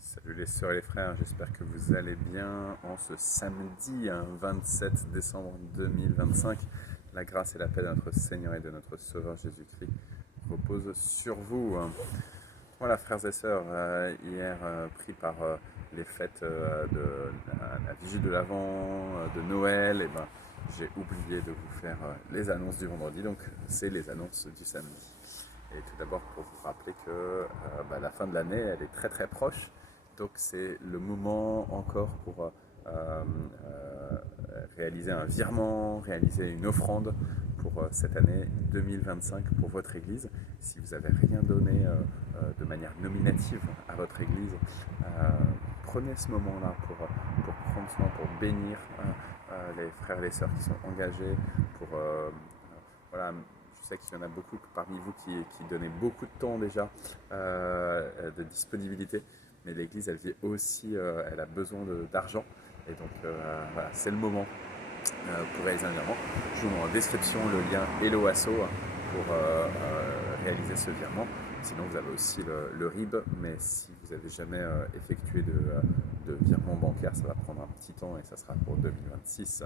Salut les sœurs et les frères, j'espère que vous allez bien en ce samedi 27 décembre 2025. La grâce et la paix de notre Seigneur et de notre Sauveur Jésus-Christ reposent sur vous. Voilà frères et sœurs, hier pris par les fêtes de la Vigie de l'Avent, de Noël, et ben, j'ai oublié de vous faire les annonces du vendredi, donc c'est les annonces du samedi. Et tout d'abord pour vous rappeler que la fin de l'année elle est très très proche, donc c'est le moment encore pour réaliser un virement, réaliser une offrande pour cette année 2025 pour votre Église. Si vous n'avez rien donné de manière nominative à votre Église, prenez ce moment-là pour prendre soin, pour bénir les frères et les sœurs qui sont engagés, pour voilà, je sais qu'il y en a beaucoup parmi vous qui donnaient beaucoup de temps déjà de disponibilité, mais l'Église, elle vit aussi, elle a besoin d'argent, et donc voilà, c'est le moment pour réaliser un virement. Je vous mets en description le lien Hello Asso pour réaliser ce virement. Sinon, vous avez aussi le RIB, mais si vous n'avez jamais effectué de virement bancaire, ça va prendre un petit temps et ça sera pour 2026.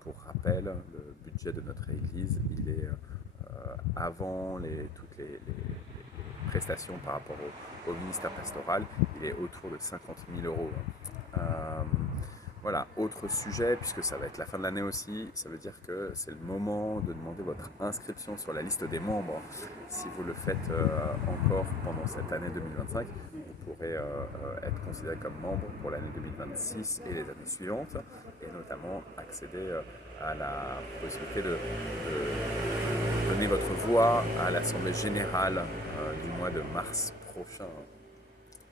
Pour rappel, le budget de notre Église, il est avant toutes les prestations par rapport au ministère pastoral, il est autour de 50 000 euros. Voilà, autre sujet, puisque ça va être la fin de l'année aussi, ça veut dire que c'est le moment de demander votre inscription sur la liste des membres. Si vous le faites encore pendant cette année 2025, vous pourrez être considéré comme membre pour l'année 2026 et les années suivantes, et notamment accéder à la possibilité de donner votre voix à l'Assemblée générale du mois de mars prochain.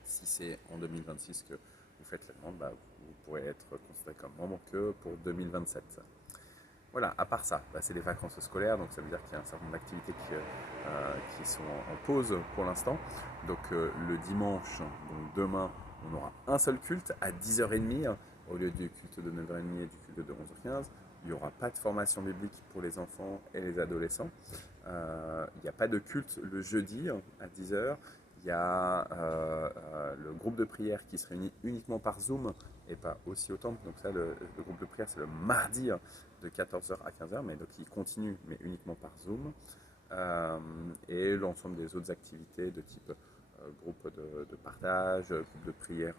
Si c'est en 2026 que vous faites la demande, vous pourrez être considéré comme membre que pour 2027. Voilà, à part ça, c'est les vacances scolaires, donc ça veut dire qu'il y a un certain nombre d'activités qui sont en pause pour l'instant. Donc le dimanche, donc demain, on aura un seul culte à 10h30 au lieu du culte de 9h30 et du culte de 11h15. Il n'y aura pas de formation biblique pour les enfants et les adolescents. Il n'y a pas de culte le jeudi à 10h. Il y a le groupe de prière qui se réunit uniquement par Zoom et pas aussi au temple. Donc ça, le groupe de prière, c'est le mardi de 14h à 15h, mais donc il continue, mais uniquement par Zoom. Et l'ensemble des autres activités de type groupe de partage, groupe de prière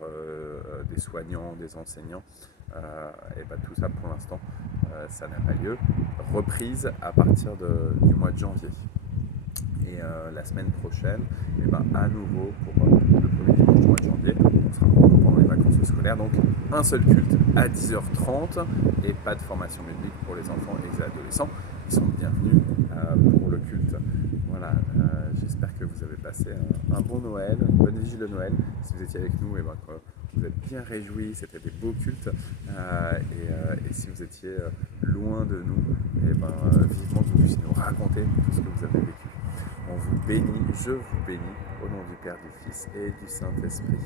des soignants, des enseignants, et tout ça pour l'instant, ça n'a pas lieu. Reprise à partir du mois de janvier. Et la semaine prochaine, à nouveau pour le premier dimanche du mois de janvier, on sera pendant les vacances scolaires, donc un seul culte à 10h30 et pas de formation biblique pour les enfants et les adolescents. Ils sont bienvenus pour le culte. Voilà, j'espère que vous avez passé un bon Noël, une bonne vigile de Noël. Si vous étiez avec nous, vous êtes bien réjouis, c'était des beaux cultes. Et si vous étiez loin de nous, vivement que vous puissiez nous raconter tout ce que vous avez vécu. On vous bénit, je vous bénis, au nom du Père, du Fils et du Saint-Esprit.